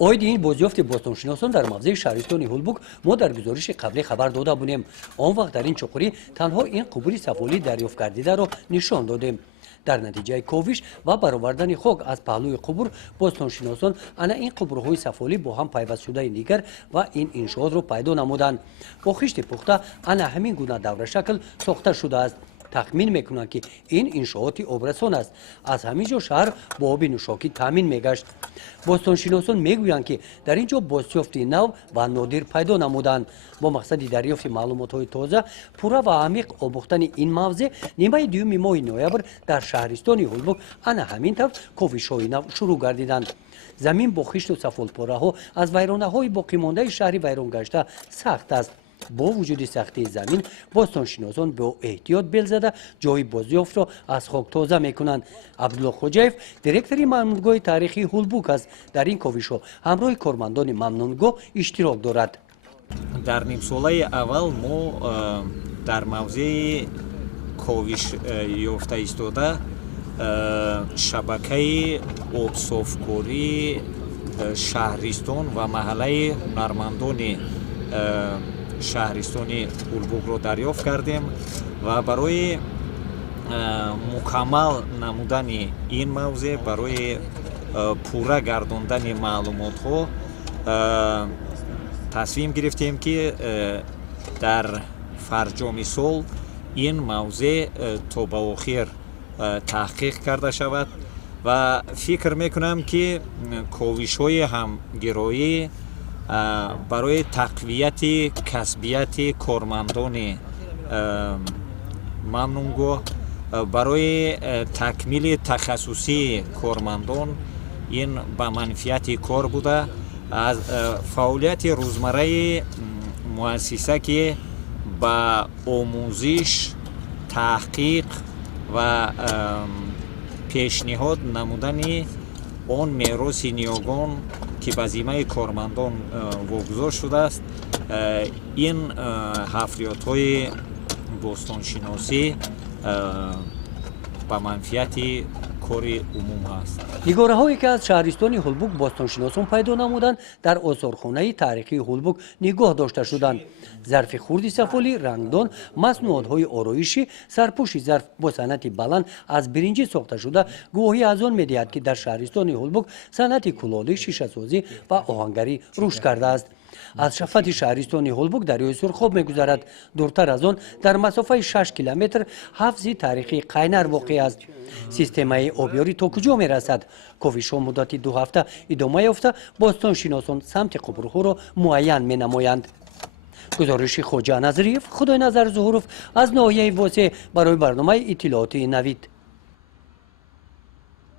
اوید این بازیافت باستانشناسان در موضع شهرستان هولبوک ما در گزارش قبلی خبر داده بودیم. آن وقت در این چقوری تنها این قبور سفالی دریافت گردیده را نشان دادیم. در نتیجه کووش و برآوردن خاک از پهلوی قبور باستانشناسان انا این قبورهای سفالی با هم پیوست شده دیگر و این انشاءات را پیدا نمودند. با خشت پخته انا همین گونه دوره شکل ساخته شده است. تخمین میکنند که این انشاءات آبرسان است. از همینجا شهر با آب نوشاکی تامین میگشت. باستانشناسان میگویند که در اینجا بازیافت نو و نادر پیدا نمودند. با مقصد دریافت معلومات های تازه پورا و عمیق آموختن این موضوع نیمه دوم ماه نوامبر در شهرستان هولبوک انا همین طور کووش های نو شروع گردیدند. زمین با خشت و سفالپاره ها از ویرانه های باقی مانده شهری ویران گشته سخت است. با وجود سختی زمین باستانشناسان با احتیاط بیل زده جای بازیافت را از خاک تازه میکنند. عبدالله خوجایف دیرکتور ممنونگاه تاریخی هولبوک است. در این کوشش همراه کارمندان ممنونگاه اشتراک دارد. در نیم ساله اول ما در موضع کووش یافته ایستاده شبکه آبصافکاری شهرستان و محله هنرمندان شهرستان هولبوک را دریافت کردیم و برای مکمل نمودن این موضوع برای پورا گرداندن معلومات ها تصمیم گرفتیم که در فرجام سال این موضوع تا به آخر تحقیق کرده شود و فکر میکنم که کوشش های همگرایی برای تقویت کسبیت کارمندان ممنونگاه برای تکمیل تخصصی کارمندان این به منفعت کار بوده. از فعالیت روزمره مؤسسه که با آموزش تحقیق و پیشنهاد نمودن آن میراث نیاگان که به ذمه کارمندان واگذار شده است این حفریات‌های باستانشناسی به منفعت کار عموم است. نگاره هایی که از شهرستان هولبوک باستانشناسان پیدا نمودند در آثارخانه تاریخی هولبوک نگاه داشته شدند. ظرف خردی سفالی، رنگدان، مصنوعات های آرایشی، سرپوش ظرف با صنعت بلند از برنجی ساخته شده گواهی از آن می‌دهد که در شهرستان هولبوک صنعت کلاهی، شیشه‌سازی و آهنگری رشد کرده است. از شفت شهرستان هولبوک دریای سرخاب می‌گذرد. دورتر از آن در مسافه 6 کیلومتر حوض تاریخی قینر واقع است. سیستم آبیاری تا کجا می‌رسد؟ کوشش‌ها مدت 2 هفته ادامه یافته باستانشناسان سمت قبورها را معین می‌نمایند. گزارش خوجا نظریف، خدای نظر ظهورف از ناحیه واسه برای برنامه اطلاعاتی نوید.